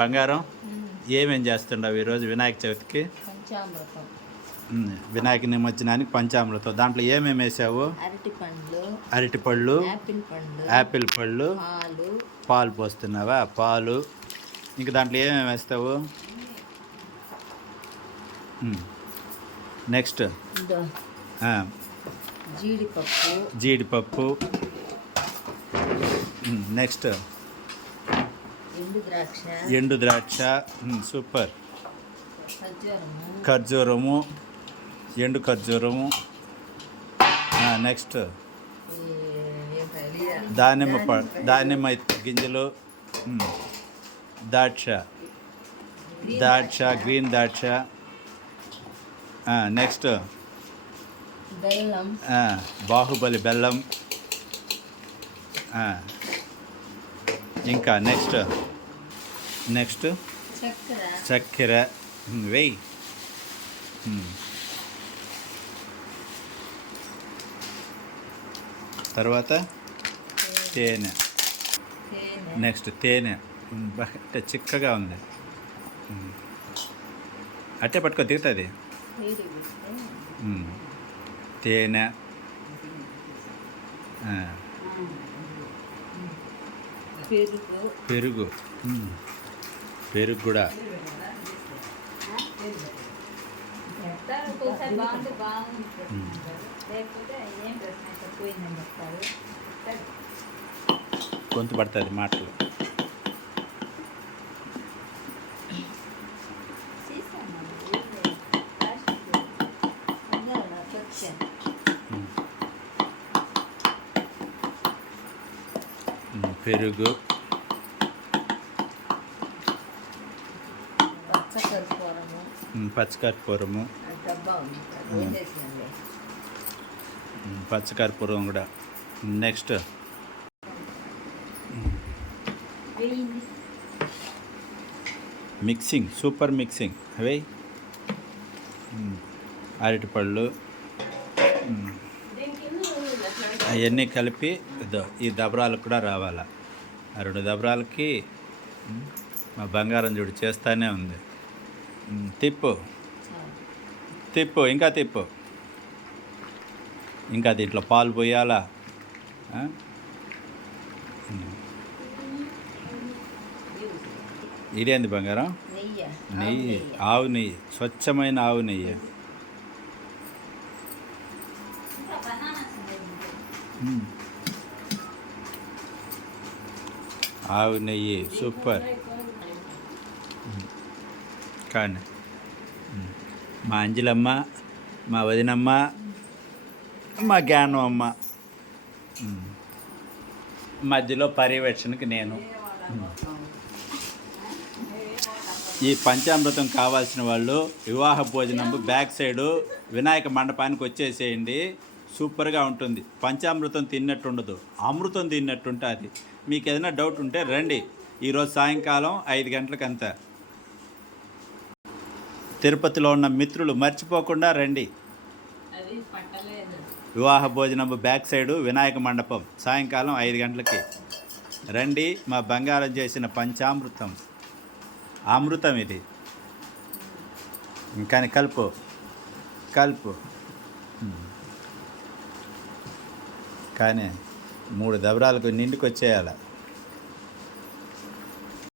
బంగారం ఏమేం చేస్తుండవు ఈరోజు వినాయక చవితికి? వినాయక నిమజ్జనానికి పంచామృతం. దాంట్లో ఏమేమి వేసావు? అరటిపళ్ళు, యాపిల్ పళ్ళు, పాలు పోస్తున్నావా? పాలు. ఇంకా దాంట్లో ఏమేమి వేస్తావు? నెక్స్ట్ జీడిపప్పు. నెక్స్ట్ ఎండు ద్రాక్ష. సూపర్. ఖర్జూరము, ఎండు ఖర్జూరము. నెక్స్ట్ దానిమ్మ గింజలు, ద్రాక్ష, గ్రీన్ ద్రాక్ష. నెక్స్ట్ బాహుబలి బెల్లం. ఇంకా నెక్స్ట్ చక్కెర వెయ్యి. తర్వాత తేనె. నెక్స్ట్ తేనె. అంటే చిక్కగా ఉంది. అట్టే పట్టుకో, దిగుతుంది. తేనె, పెరుగు కూడా. గొంతు పడుతుంది మాటలు. పెరుగు, పచ్చకర్పూరము, పచ్చకర్పూరం కూడా. Next mixing, super mixing. అవి అరటిపళ్ళు అవన్నీ కలిపి ఈ దబరాలకు కూడా రావాలా. ఆ 2 దబరాలకి మా బంగారం చూడు చేస్తానే ఉంది. తిప్పు, ఇంకా తిప్పు. ఇంకా దీంట్లో పాలు పోయాలా. ఇదేంది బంగారం? నెయ్యి, ఆవు నెయ్యి, స్వచ్ఛమైన ఆవు నెయ్యి. ఆవు నెయ్యి సూపర్. కానీ మా అంజలమ్మ, మా వదినమ్మ, మా జ్ఞానం అమ్మ, మధ్యలో పర్యవేక్షణకి నేను. ఈ పంచామృతం కావాల్సిన వాళ్ళు వివాహ భోజనం బ్యాక్ సైడు వినాయక మండపానికి వచ్చేసేయండి. సూపర్గా ఉంటుంది. పంచామృతం తిన్నట్టు ఉండదు, అమృతం తిన్నట్టు ఉంటుంది. మీకు ఏదైనా డౌట్ ఉంటే రండి. ఈరోజు సాయంకాలం 5 గంటలకంతా. తిరుపతిలో ఉన్న మిత్రులు మర్చిపోకుండా రండి. వివాహ భోజనం బ్యాక్ సైడు వినాయక మండపం సాయంకాలం 5 గంటలకి రండి. మా బంగారం చేసిన పంచామృతం, అమృతం ఇది. ఇంకా కలుపు. కానీ 3 దబరాలకు నిండుకొచ్చేయాలి.